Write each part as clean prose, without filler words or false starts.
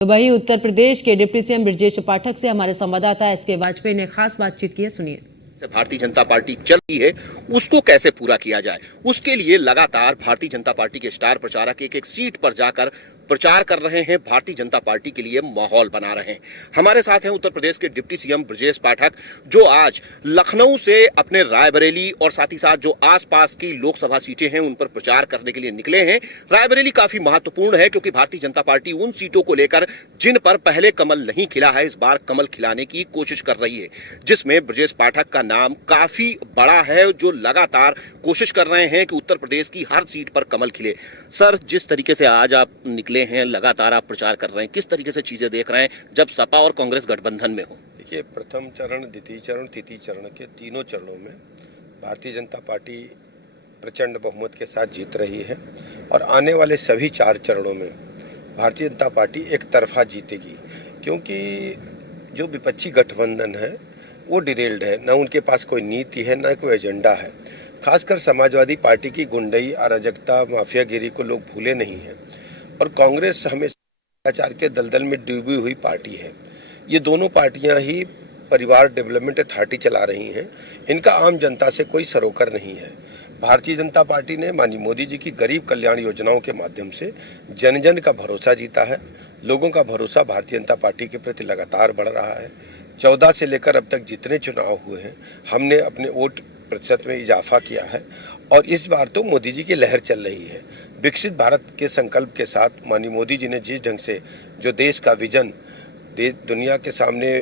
तो वहीं उत्तर प्रदेश के डिप्टी सीएम ब्रजेश पाठक से हमारे संवाददाता एसके वाजपेयी ने खास बातचीत की है, सुनिए। भारतीय जनता पार्टी चल रही है उसको कैसे पूरा किया जाए, उसके लिए लगातार भारतीय जनता पार्टी के स्टार प्रचारक एक एक सीट पर जाकर प्रचार कर रहे हैं, भारतीय जनता पार्टी के लिए माहौल बना रहे हैं। हमारे साथ हैं उत्तर प्रदेश के डिप्टी सीएम ब्रजेश पाठक, जो आज लखनऊ से अपने रायबरेली और साथ ही साथ जो आसपास की लोकसभा सीटें हैं उन पर प्रचार करने के लिए निकले हैं। रायबरेली काफी महत्वपूर्ण है क्योंकि भारतीय जनता पार्टी उन सीटों को लेकर जिन पर पहले कमल नहीं खिला है, इस बार कमल खिलाने की कोशिश कर रही है, जिसमें ब्रजेश पाठक का नाम काफी बड़ा है, जो लगातार कोशिश कर रहे हैं कि उत्तर प्रदेश की हर सीट पर कमल खिले। सर, जिस तरीके से आज आप निकले हैं, लगातार आप प्रचार कर रहे हैं, किस तरीके से चीजें देख रहे हैं जब सपा और कांग्रेस गठबंधन में हो? देखिए, प्रथम चरण, द्वितीय चरण, तृतीय चरण के तीनों चरणों में भारतीय जनता पार्टी प्रचंड बहुमत के साथ जीत रही है और आने वाले सभी 4 चरणों में भारतीय जनता पार्टी एक तरफा जीतेगी, क्योंकि जो विपक्षी गठबंधन है वो डिरेल्ड है, न उनके पास कोई नीति है, न कोई एजेंडा है। खासकर समाजवादी पार्टी की गुंडई, अराजकता, माफियागिरी को लोग भूले नहीं हैं और कांग्रेस हमेशा भ्रष्टाचार के दलदल में डूबी हुई पार्टी है। ये दोनों पार्टियां ही परिवार डेवलपमेंट अथॉरिटी चला रही हैं, इनका आम जनता से कोई सरोकार नहीं है। भारतीय जनता पार्टी ने माननीय मोदी जी की गरीब कल्याण योजनाओं के माध्यम से जन जन का भरोसा जीता है। लोगों का भरोसा भारतीय जनता पार्टी के प्रति लगातार बढ़ रहा है। 14 से लेकर अब तक जितने चुनाव हुए हैं, हमने अपने वोट प्रतिशत में इजाफा किया है और इस बार तो मोदी जी की लहर चल रही है। विकसित भारत के संकल्प के साथ माननीय मोदी जी ने जिस ढंग से जो देश का विजन दुनिया के सामने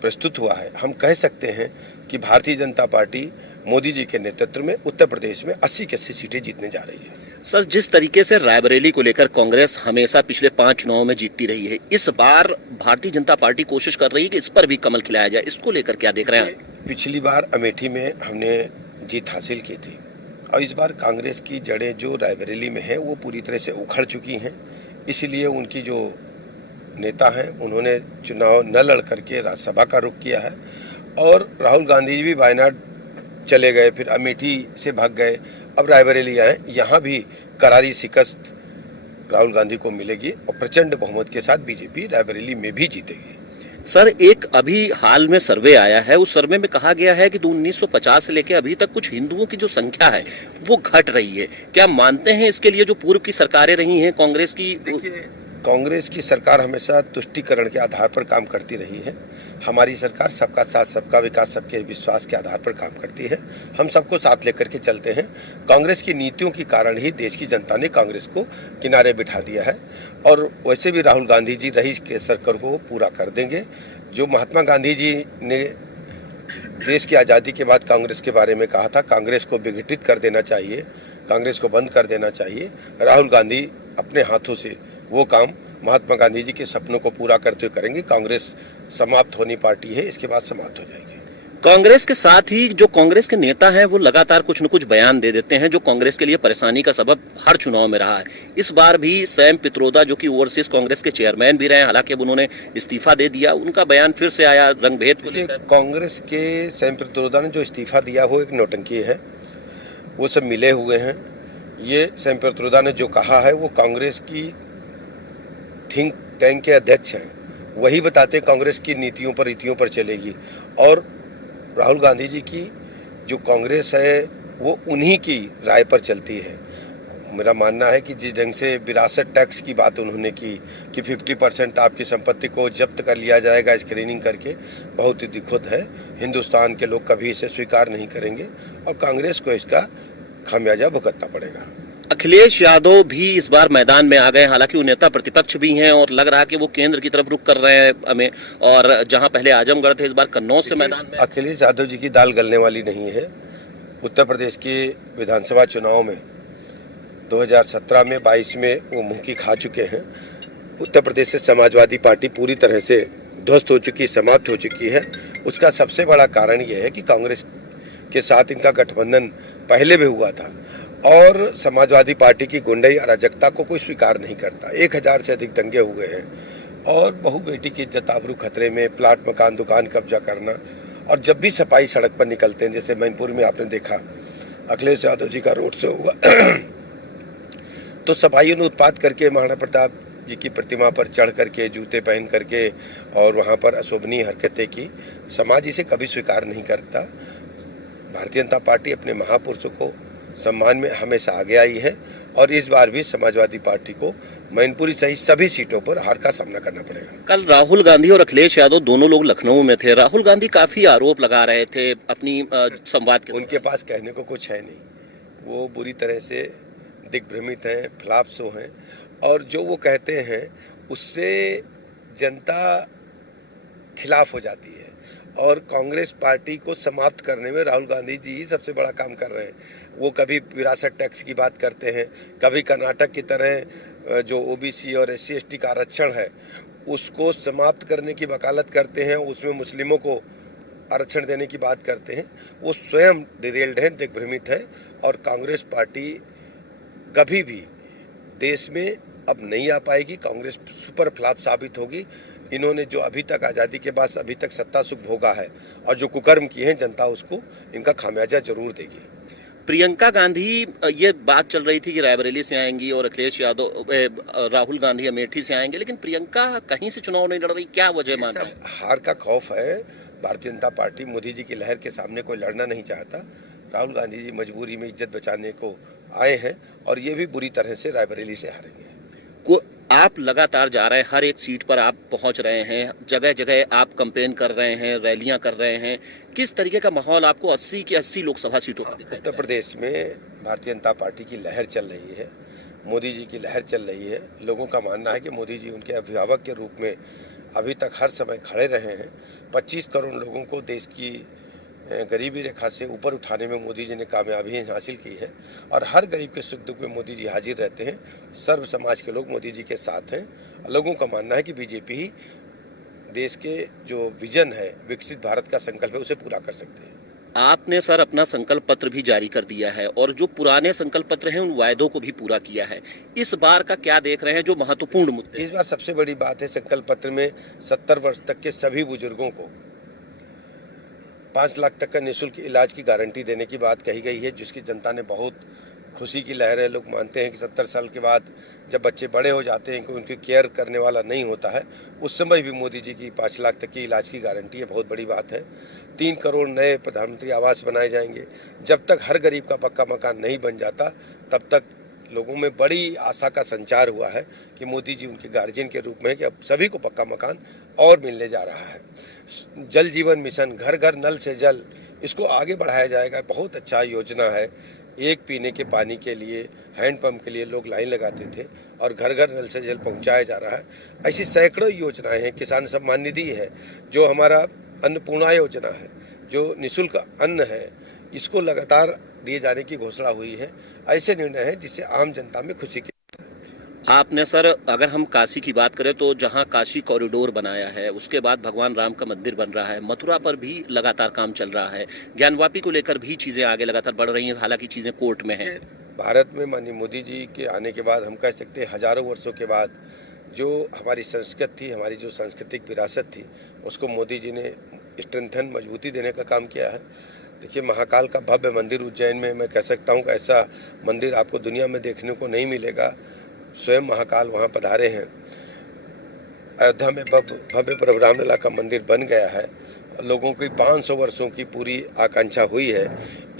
प्रस्तुत हुआ है, हम कह सकते हैं कि भारतीय जनता पार्टी मोदी जी के नेतृत्व में उत्तर प्रदेश में 80 की 80 सीटें जीतने जा रही है। सर, जिस तरीके से रायबरेली को लेकर कांग्रेस हमेशा पिछले 5 चुनावों में जीतती रही है, इस बार भारतीय जनता पार्टी कोशिश कर रही है कि इस पर भी कमल खिलाया जाए, इसको लेकर क्या देख रहे हैं? पिछली बार अमेठी में हमने जीत हासिल की थी और इस बार कांग्रेस की जड़ें जो रायबरेली में है वो पूरी तरह से उखड़ चुकी हैं। इसलिए उनकी जो नेता हैं उन्होंने चुनाव न लड़ करके राज्यसभा का रुख किया है और राहुल गांधी जी भी वायनाड चले गए, फिर अमेठी से भाग गए, अब रायबरेली आए। यहाँ भी करारी शिकस्त राहुल गांधी को मिलेगी और प्रचंड बहुमत के साथ बीजेपी रायबरेली में भी जीतेगी। सर, एक अभी हाल में सर्वे आया है, उस सर्वे में कहा गया है कि 1950 से लेकर अभी तक कुछ हिंदुओं की जो संख्या है वो घट रही है। क्या मानते हैं इसके लिए जो पूर्व की सरकारें रही हैं कांग्रेस की? कांग्रेस की सरकार हमेशा तुष्टीकरण के आधार पर काम करती रही है। हमारी सरकार सबका साथ, सबका विकास, सबके विश्वास के आधार पर काम करती है। हम सबको साथ लेकर के चलते हैं। कांग्रेस की नीतियों के कारण ही देश की जनता ने कांग्रेस को किनारे बिठा दिया है और वैसे भी राहुल गांधी जी रईस के सर्कल को पूरा कर देंगे। जो महात्मा गांधी जी ने देश की आज़ादी के बाद कांग्रेस के बारे में कहा था, कांग्रेस को विघटित कर देना चाहिए, कांग्रेस को बंद कर देना चाहिए, राहुल गांधी अपने हाथों से वो काम महात्मा गांधी जी के सपनों को पूरा करते हुए करेंगे। कांग्रेस समाप्त होनी पार्टी है, इसके बाद समाप्त हो जाएगी। कांग्रेस के साथ ही जो कांग्रेस के नेता हैं वो लगातार कुछ न कुछ बयान दे देते हैं जो कांग्रेस के लिए परेशानी का सबब हर चुनाव में रहा है। इस बार भी सैम पित्रोदा, जो कि ओवरसीज कांग्रेस के चेयरमैन भी रहे, हालांकि अब उन्होंने इस्तीफा दे दिया, उनका बयान फिर से आया रंगभेद को लेकर। कांग्रेस के सैम पित्रोदा ने जो इस्तीफा दिया वो एक नौटंकी है, वो सब मिले हुए हैं। ये सैम पित्रोदा ने जो कहा है वो कांग्रेस की थिंक टैंक के अध्यक्ष हैं, वही बताते कांग्रेस की नीतियों पर, रीतियों पर चलेगी और राहुल गांधी जी की जो कांग्रेस है वो उन्हीं की राय पर चलती है। मेरा मानना है कि जिस ढंग से विरासत टैक्स की बात उन्होंने की कि 50% आपकी संपत्ति को जब्त कर लिया जाएगा स्क्रीनिंग करके, बहुत ही दुखद है। हिंदुस्तान के लोग कभी इसे स्वीकार नहीं करेंगे और कांग्रेस को इसका खामियाजा भुगतना पड़ेगा। अखिलेश यादव भी इस बार मैदान में आ गए, हालांकि वो नेता प्रतिपक्ष भी हैं और लग रहा है कि वो केंद्र की तरफ रुख कर रहे हैं हमें, और जहां पहले आजमगढ़ थे इस बार कन्नौज से मैदान में। अखिलेश यादव जी की दाल गलने वाली नहीं है। उत्तर प्रदेश के विधानसभा चुनाव में 2017 में 22 में वो मुंह की खा चुके हैं। उत्तर प्रदेश से समाजवादी पार्टी पूरी तरह से ध्वस्त हो चुकी, समाप्त हो चुकी है। उसका सबसे बड़ा कारण यह है कि कांग्रेस के साथ इनका गठबंधन पहले भी हुआ था और समाजवादी पार्टी की गुंडई अराजकता को कोई स्वीकार नहीं करता। 1000 से अधिक दंगे हुए हैं और बहू बेटी की इज्जत आबरू खतरे में, प्लाट मकान दुकान कब्जा करना। और जब भी सपाई सड़क पर निकलते हैं, जैसे मैनपुर में आपने देखा अखिलेश यादव जी का रोड शो हुआ तो सपाइयों ने उत्पात करके महाराणा प्रताप जी की प्रतिमा पर चढ़ करके, जूते पहन करके और वहाँ पर अशोभनीय हरकतें की, समाज इसे कभी स्वीकार नहीं करता। भारतीय जनता पार्टी अपने महापुरुषों को सम्मान में हमेशा आगे आई है और इस बार भी समाजवादी पार्टी को मैनपुरी सहित सभी सीटों पर हार का सामना करना पड़ेगा। कल राहुल गांधी और अखिलेश यादव दोनों लोग लखनऊ में थे। राहुल गांधी काफी आरोप लगा रहे थे अपनी संवाद के उनके पास कहने को कुछ है नहीं, वो बुरी तरह से दिग्भ्रमित हैं, फ्लाप्सो हैं और जो वो कहते हैं उससे जनता खिलाफ हो जाती है और कांग्रेस पार्टी को समाप्त करने में राहुल गांधी जी ही सबसे बड़ा काम कर रहे हैं। वो कभी विरासत टैक्स की बात करते हैं, कभी कर्नाटक की तरह जो ओबीसी और एससी एसटी का आरक्षण है उसको समाप्त करने की वकालत करते हैं, उसमें मुस्लिमों को आरक्षण देने की बात करते हैं। वो स्वयं डिरेल्ड हैं, दिग्भ्रमित हैं और कांग्रेस पार्टी कभी भी देश में अब नहीं आ पाएगी। कांग्रेस सुपर फ्लॉप साबित होगी। इन्होंने जो अभी तक आज़ादी के बाद अभी तक सत्ता सुख भोगा है और जो कुकर्म किए हैं, जनता उसको इनका खामियाजा जरूर देगी। प्रियंका गांधी, ये बात चल रही थी कि रायबरेली से आएंगी और अखिलेश यादव राहुल गांधी अमेठी से आएंगे, लेकिन प्रियंका कहीं से चुनाव नहीं लड़ रही, क्या वजह मान रहे हैं? हार का खौफ है। भारतीय जनता पार्टी मोदी जी की लहर के सामने कोई लड़ना नहीं चाहता। राहुल गांधी जी मजबूरी में इज्जत बचाने को आए हैं और ये भी बुरी तरह से रायबरेली से हारेंगे। आप लगातार जा रहे हैं, हर एक सीट पर आप पहुंच रहे हैं, जगह जगह आप कैंपेन कर रहे हैं, रैलियां कर रहे हैं। किस तरीके का माहौल आपको 80 की 80 लोकसभा सीटों पर दिखाई? उत्तर प्रदेश में भारतीय जनता पार्टी की लहर चल रही है, मोदी जी की लहर चल रही है। लोगों का मानना है कि मोदी जी उनके अभिभावक के रूप में अभी तक हर समय खड़े रहे हैं। 25 करोड़ लोगों को देश की गरीबी रेखा से ऊपर उठाने में मोदी जी ने कामयाबी हासिल की है और हर गरीब के सुख दुख में मोदी जी हाजिर रहते हैं। सर्व समाज के लोग मोदी जी के साथ हैं। लोगों का मानना है कि बीजेपी ही देश के जो विजन है, विकसित भारत का संकल्प है, उसे पूरा कर सकते हैं। आपने सर अपना संकल्प पत्र भी जारी कर दिया है और जो पुराने संकल्प पत्र हैं उन वायदों को भी पूरा किया है। इस बार का क्या देख रहे हैं जो महत्वपूर्ण मुद्दे? इस बार सबसे बड़ी बात है, संकल्प पत्र में 70 वर्ष तक के सभी बुजुर्गों को 5 लाख तक का निःशुल्क इलाज की गारंटी देने की बात कही गई है, जिसकी जनता ने बहुत खुशी की लहर है। लोग मानते हैं कि 70 साल के बाद जब बच्चे बड़े हो जाते हैं कि उनकी केयर करने वाला नहीं होता है, उस समय भी मोदी जी की 5 लाख तक की इलाज की गारंटी है, बहुत बड़ी बात है। 3 करोड़ नए प्रधानमंत्री आवास बनाए जाएंगे। जब तक हर गरीब का पक्का मकान नहीं बन जाता, तब तक लोगों में बड़ी आशा का संचार हुआ है कि मोदी जी उनके गार्जियन के रूप में कि अब सभी को पक्का मकान और मिलने जा रहा है। जल जीवन मिशन, घर घर नल से जल, इसको आगे बढ़ाया जाएगा। बहुत अच्छा योजना है। एक पीने के पानी के लिए, हैंडपंप के लिए लोग लाइन लगाते थे और घर घर नल से जल पहुंचाया जा रहा है। ऐसी सैकड़ों योजनाएं हैं। किसान सम्मान निधि है, जो हमारा अन्नपूर्णा योजना है, जो निःशुल्क अन्न है, इसको लगातार दिए जाने की घोषणा हुई है। ऐसे निर्णय है जिससे आम जनता में खुशी की। आपने सर, अगर हम काशी की बात करें तो जहां काशी कॉरिडोर बनाया है, उसके बाद भगवान राम का मंदिर बन रहा है, मथुरा पर भी लगातार काम चल रहा है, ज्ञानवापी को लेकर भी चीजें आगे लगातार बढ़ रही हैं, हालांकि चीजें कोर्ट में हैं। भारत में माननीय मोदी जी के आने के बाद हम कह सकते हैं हजारों वर्षों के बाद जो हमारी संस्कृति थी, हमारी जो सांस्कृतिक विरासत थी, उसको मोदी जी ने स्ट्रेंथन, मजबूती देने का काम किया है। देखिए, महाकाल का भव्य मंदिर उज्जैन में, मैं कह सकता हूँ कि ऐसा मंदिर आपको दुनिया में देखने को नहीं मिलेगा। स्वयं महाकाल वहाँ पधारे हैं। अयोध्या में भव्य प्रभु रामलला का मंदिर बन गया है। लोगों की 500 वर्षों की पूरी आकांक्षा हुई है।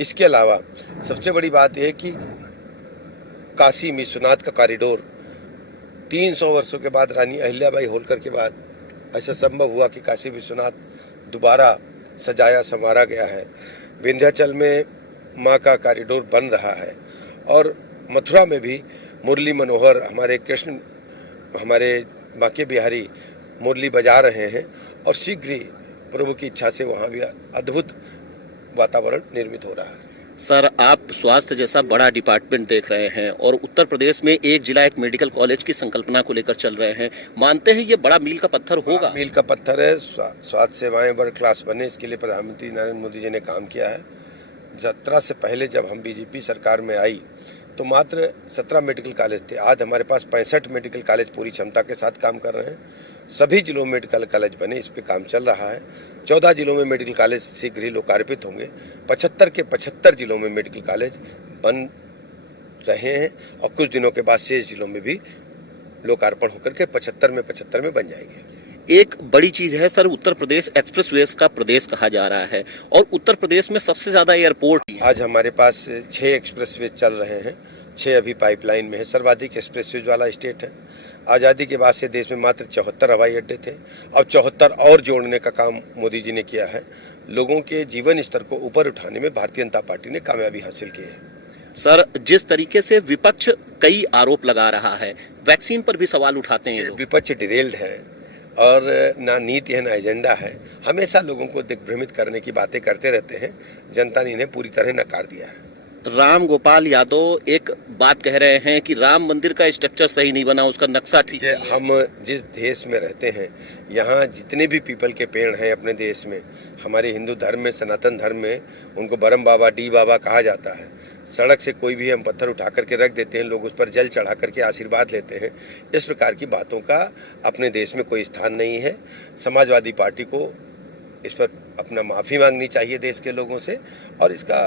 इसके अलावा सबसे बड़ी बात यह है कि काशी विश्वनाथ का कॉरिडोर 300 वर्षों के बाद, रानी अहिल्याबाई होलकर के बाद ऐसा संभव हुआ कि काशी विश्वनाथ दोबारा सजाया संवारा गया है। विंध्याचल में माँ का कॉरिडोर बन रहा है और मथुरा में भी मुरली मनोहर, हमारे कृष्ण, हमारे बांके बिहारी मुरली बजा रहे हैं और शीघ्र ही प्रभु की इच्छा से वहाँ भी अद्भुत वातावरण निर्मित हो रहा है। सर, आप स्वास्थ्य जैसा बड़ा डिपार्टमेंट देख रहे हैं और उत्तर प्रदेश में एक जिला एक मेडिकल कॉलेज की संकल्पना को लेकर चल रहे हैं, मानते हैं ये बड़ा मील का पत्थर होगा? मील का पत्थर है। स्वास्थ्य सेवाएं वर्ल्ड क्लास बने, इसके लिए प्रधानमंत्री नरेंद्र मोदी जी ने काम किया है। 17 से पहले जब हम बीजेपी सरकार में आई तो मात्र 17 मेडिकल कॉलेज थे। आज हमारे पास 65 मेडिकल कॉलेज पूरी क्षमता के साथ काम कर रहे हैं। सभी जिलों में मेडिकल कॉलेज बने, इस पे काम चल रहा है। 14 जिलों में मेडिकल कॉलेज शीघ्र ही लोकार्पित होंगे। 75 के 75 जिलों में मेडिकल कॉलेज बन रहे हैं और कुछ दिनों के बाद शेष जिलों में भी लोकार्पण होकर के 75 में बन जाएंगे। एक बड़ी चीज है सर, उत्तर प्रदेश एक्सप्रेसवेज का प्रदेश कहा जा रहा है और उत्तर प्रदेश में सबसे ज्यादा एयरपोर्ट आज हमारे पास 6 एक्सप्रेसवे चल रहे हैं, 6 अभी पाइपलाइन में है। सर्वाधिक एक्सप्रेसवे वाला स्टेट है। आज़ादी के बाद से देश में मात्र 74 हवाई अड्डे थे। अब 74 और जोड़ने का काम मोदी जी ने किया है। लोगों के जीवन स्तर को ऊपर उठाने में भारतीय जनता पार्टी ने कामयाबी हासिल की है। सर, जिस तरीके से विपक्ष कई आरोप लगा रहा है, वैक्सीन पर भी सवाल उठाते हैं ये लोग। विपक्ष डिरेल्ड है और ना नीति है ना एजेंडा है। हमेशा लोगों को दिग्भ्रमित करने की बातें करते रहते हैं। जनता ने इन्हें पूरी तरह नकार दिया है। राम गोपाल यादव एक बात कह रहे हैं कि राम मंदिर का स्ट्रक्चर सही नहीं बना, उसका नक्शा ठीक है। हम जिस देश में रहते हैं, यहाँ जितने भी पीपल के पेड़ हैं अपने देश में, हमारे हिंदू धर्म में, सनातन धर्म में उनको बरम बाबा, डी बाबा कहा जाता है। सड़क से कोई भी हम पत्थर उठा करके रख देते हैं, लोग उस पर जल चढ़ा करके आशीर्वाद लेते हैं। इस प्रकार की बातों का अपने देश में कोई स्थान नहीं है। समाजवादी पार्टी को इस पर अपना माफ़ी मांगनी चाहिए देश के लोगों से, और इसका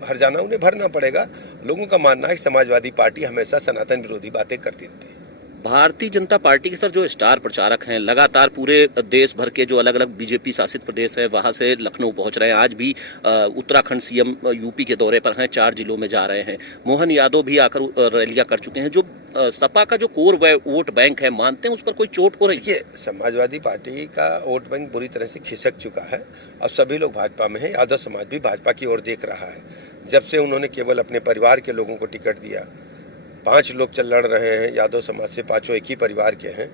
हर्जाना उन्हें भरना पड़ेगा। लोगों का मानना है कि समाजवादी पार्टी हमेशा सनातन विरोधी बातें करती रहती है। भारतीय जनता पार्टी के सर जो स्टार प्रचारक हैं, लगातार पूरे देश भर के जो अलग अलग बीजेपी शासित प्रदेश है वहां से लखनऊ पहुंच रहे हैं। आज भी उत्तराखंड सीएम यूपी के दौरे पर हैं, 4 जिलों में जा रहे हैं। मोहन यादव भी आकर रैलियां कर चुके हैं। जो सपा का जो कोर वोट बैंक है, मानते हैं उस पर कोई चोट हो रही है? समाजवादी पार्टी का वोट बैंक बुरी तरह से खिसक चुका है। अब सभी लोग भाजपा में हैं। यादव समाज भी भाजपा की ओर देख रहा है। जब से उन्होंने केवल अपने परिवार के लोगों को टिकट दिया, 5 लोग लड़ रहे हैं यादव समाज से, 5 एक ही परिवार के हैं,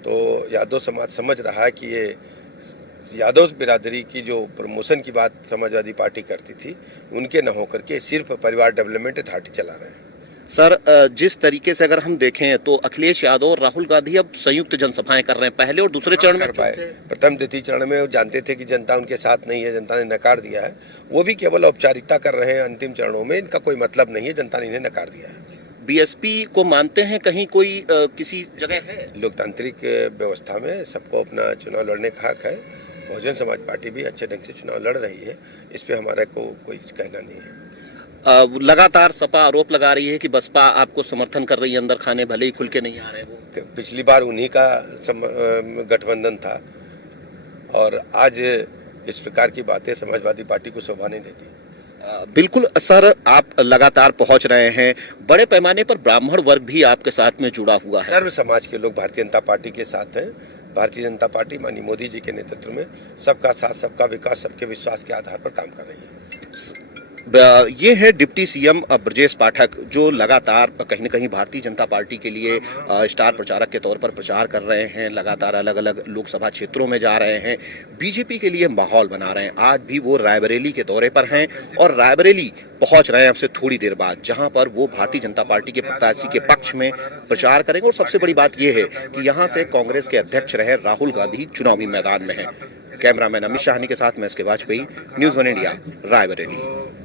तो यादव समाज समझ रहा है कि ये यादव बिरादरी की जो प्रमोशन की बात समाजवादी पार्टी करती थी, उनके न होकर के सिर्फ परिवार डेवलपमेंट अथॉरिटी चला रहे हैं। सर, जिस तरीके से अगर हम देखें तो अखिलेश यादव और राहुल गांधी अब संयुक्त जनसभाएं कर रहे हैं। पहले और दूसरे चरण में प्रथम द्वितीय चरण में वो जानते थे कि जनता उनके साथ नहीं है, जनता ने नकार दिया है। वो भी केवल औपचारिकता कर रहे हैं। अंतिम चरणों में इनका कोई मतलब नहीं है, जनता ने इन्हें नकार दिया है। बीएसपी को मानते हैं कहीं कोई किसी जगह है? लोकतांत्रिक व्यवस्था में सबको अपना चुनाव लड़ने का हक है। बहुजन समाज पार्टी भी अच्छे ढंग से चुनाव लड़ रही है। इस पे हमारा को कोई कहना नहीं है। लगातार सपा आरोप लगा रही है कि बसपा आपको समर्थन कर रही है अंदर खाने, भले ही खुल के नहीं आ रहे वो। पिछली बार उन्हीं का गठबंधन था और आज इस प्रकार की बातें समाजवादी पार्टी को शोभा नहीं देती। बिल्कुल सर, आप लगातार पहुंच रहे हैं। बड़े पैमाने पर ब्राह्मण वर्ग भी आपके साथ में जुड़ा हुआ है। सर्व समाज के लोग भारतीय जनता पार्टी के साथ हैं। भारतीय जनता पार्टी माननीय मोदी जी के नेतृत्व में सबका साथ, सबका विकास, सबके विश्वास के आधार पर काम कर रही है। ये है डिप्टी सीएम ब्रजेश पाठक, जो लगातार कहीं न कहीं भारतीय जनता पार्टी के लिए स्टार प्रचारक के तौर पर प्रचार कर रहे हैं। लगातार अलग अलग लोकसभा क्षेत्रों में जा रहे हैं, बीजेपी के लिए माहौल बना रहे हैं। आज भी वो रायबरेली के दौरे पर हैं और रायबरेली पहुंच रहे हैं अब से थोड़ी देर बाद, जहां पर वो भारतीय जनता पार्टी के प्रत्याशी के पक्ष में प्रचार करेंगे। और सबसे बड़ी बात यह है कि यहाँ से कांग्रेस के अध्यक्ष रहे राहुल गांधी चुनावी मैदान में हैं। कैमरामैन अमित शाहनी के साथ मैं S K Vajpayee, news 1 India, Raebareli.